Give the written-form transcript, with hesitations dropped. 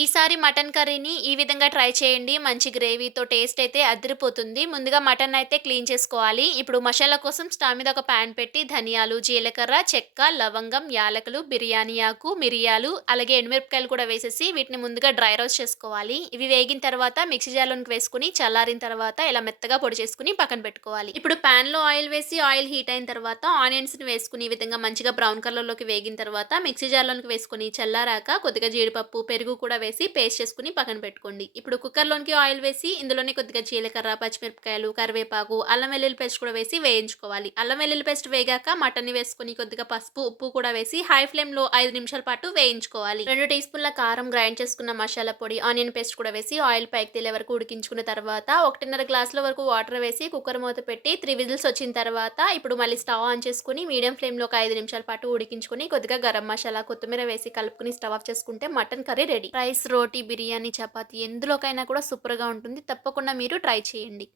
ఈసారి మటన్ కర్రీని ఈ విధంగా ట్రై చేయండి. మంచి గ్రేవీతో టేస్ట్ అయితే అదిరిపోతుంది. ముందుగా మటన్ అయితే క్లీన్ చేసుకోవాలి. ఇప్పుడు మసాలా కోసం స్టవ్ మీద ఒక పాన్ పెట్టి ధనియాలు, జీలకర్ర, చెక్క, లవంగం, యాలకులు, బిర్యానీ ఆకు, మిరియాలు, అలాగే ఎండుమిరపకాయలు కూడా వేసేసి వీటిని ముందుగా డ్రై రోస్ట్ చేసుకోవాలి. ఇవి వేగిన తర్వాత మిక్సీ జార్‌లోనికి వేసుకొని చల్లారిన తర్వాత ఇలా మెత్తగా పొడి చేసుకొని పక్కన పెట్టుకోవాలి. ఇప్పుడు పాన్‌లో ఆయిల్ వేసి ఆయిల్ హీట్ అయిన తర్వాత ఆనియన్స్‌ని వేసుకొని ఈ విధంగా మంచిగా బ్రౌన్ కలర్‌లోకి వేగిన తర్వాత మిక్సీ జార్‌లోనికి వేసుకొని చల్లారాక కొద్దిగా జీడిపప్పు, పెరుగు కూడా వేసి పేస్ట్ చేసుకొని పక్కన పెట్టుకోండి. ఇప్పుడు కుక్కర్‌లోనికి ఆయిల్ వేసి ఇందులోనే కొద్దిగా జీలకర్ర, పచ్చిమిరపకాయలు, కరివేపాకు, అల్లం వెల్లుల్లి పేస్ట్ కూడా వేసి వేయించుకోవాలి. అల్లం వెల్లుల్లి పేస్ట్ వేగాక మటన్‌ని వేసుకొని కొద్దిగా పసుపు, ఉప్పు కూడా వేసి హై ఫ్లేమ్‌లో 5 నిమిషాల పాటు వేయించుకోవాలి. 2 టీ స్పూన్ల కారం, గ్రైండ్ చేసుకున్న మసాలా పొడి, ఆనియన్ పేస్ట్ కూడా వేసి ఆయిల్ పైకి తేలే వరకు ఉడికించుకున్న తర్వాత 1:30 గ్లాసుల వరకు వాటర్ వేసి కుక్కర్ మూత పెట్టి 3 విజిల్స్ వచ్చిన తర్వాత ఇప్పుడు మళ్ళీ స్టవ్ ఆన్ చేసుకొని మీడియం ఫ్లేమ్‌లో ఒక 5 నిమిషాల పాటు ఉడికించుకొని కొద్దిగా గరం మసాలా, కొత్తిమీర వేసి కలుపుకొని స్టవ్ ఆఫ్ చేసుకుంటే మటన్ కర్రీ రెడీ. రైస్, రోటీ, బిర్యానీ, చపాతీ ఎందులోకైనా కూడా సూపర్‌గా ఉంటుంది. తప్పకుండా మీరు ట్రై చేయండి.